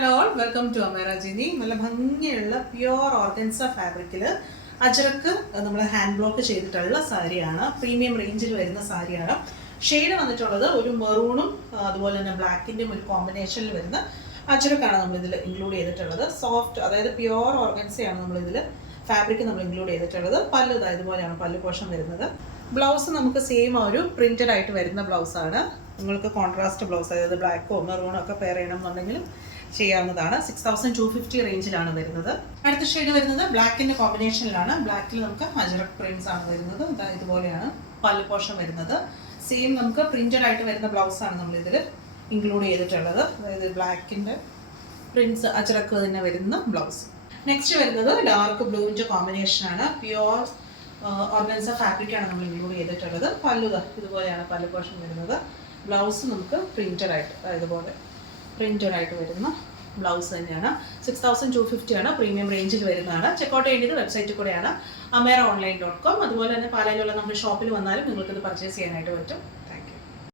Hello welcome to അമേറ ജിനി. നല്ല ഭംഗിയുള്ള പ്യുവർ ഓർഗൻസ ഫാബ്രിക്കിൽ അജറക്ക് നമ്മൾ ഹാൻഡ് ബ്ലോക്ക് ചെയ്തിട്ടുള്ള സാരിയാണ്. പ്രീമിയം റേഞ്ചിൽ വരുന്ന സാരിയാണ്. ഷെയ്ഡ് വന്നിട്ടുള്ളത് ഒരു മെറൂണും അതുപോലെ തന്നെ ബ്ലാക്കിൻ്റെയും ഒരു കോമ്പിനേഷനിൽ വരുന്ന അജറക്കാണ് നമ്മളിതിൽ ഇൻക്ലൂഡ് ചെയ്തിട്ടുള്ളത്. സോഫ്റ്റ്, അതായത് പ്യുവർ ഓർഗൻസയാണ് നമ്മളിതിൽ ഫാബ്രിക് നമ്മൾ ഇൻക്ലൂഡ് ചെയ്തിട്ടുള്ളത്. പല്ല് ഇതുപോലെയാണ് പല്ല് പോർഷൻ വരുന്നത്. ബ്ലൗസ് നമുക്ക് സെയിം ഒരു പ്രിന്റഡ് ആയിട്ട് വരുന്ന ബ്ലൗസാണ്. നിങ്ങൾക്ക് കോൺട്രാസ്റ്റ് ബ്ലൗസ്, അതായത് ബ്ലാക്കോ മെറൂണോ ഒക്കെ പെയർ ചെയ്യണമെന്നുണ്ടെങ്കിലും ചെയ്യാവുന്നതാണ്. 6250 റേഞ്ചിലാണ് വരുന്നത്. അടുത്ത ഷെയ്ഡ് വരുന്നത് ബ്ലാക്കിൻ്റെ കോമ്പിനേഷനിലാണ്. ബ്ലാക്കിൽ നമുക്ക് അജറക് പ്രിന്റ്സ് ആണ് വരുന്നത്. ഇതുപോലെയാണ് പല്ല് പോർഷൻ വരുന്നത്. സെയിം നമുക്ക് പ്രിന്റഡ് ആയിട്ട് വരുന്ന ബ്ലൗസാണ് നമ്മളിതിൽ ഇൻക്ലൂഡ് ചെയ്തിട്ടുള്ളത്. അതായത് ബ്ലാക്കിൻ്റെ പ്രിന്റ്സ് അജറക്ക് തന്നെ വരുന്ന ബ്ലൗസ്. നെക്സ്റ്റ് വരുന്നത് ഡാർക്ക് ബ്ലൂവിൻ്റെ കോമ്പിനേഷനാണ്. പ്യുവർ ഓർഗൻസ ഫാബ്രിക്കാണ് നമ്മൾ ഇൻക്ലൂഡ് ചെയ്തിട്ടുള്ളത്. ഇതുപോലെയാണ് പല്ല് പോർഷൻ വരുന്നത്. ബ്ലൗസ് നമുക്ക് പ്രിന്റഡ് ആയിട്ട്, ഇതുപോലെ പ്രിന്റഡ് ആയിട്ട് വരുന്ന ബ്ലൗസ് തന്നെയാണ്. 6250 ആണ്. പ്രീമിയം റേഞ്ചിൽ വരുന്നതാണ്. ചെക്കൗട്ട് ചെയ്യേണ്ടത് വെബ്സൈറ്റിൽ കൂടെയാണ്, ameraonline.com. അതുപോലെ തന്നെ പാലയിലുള്ള നമ്മുടെ ഷോപ്പിൽ വന്നാലും നിങ്ങൾക്കിത് പർച്ചേസ് ചെയ്യാനായിട്ട് പറ്റും.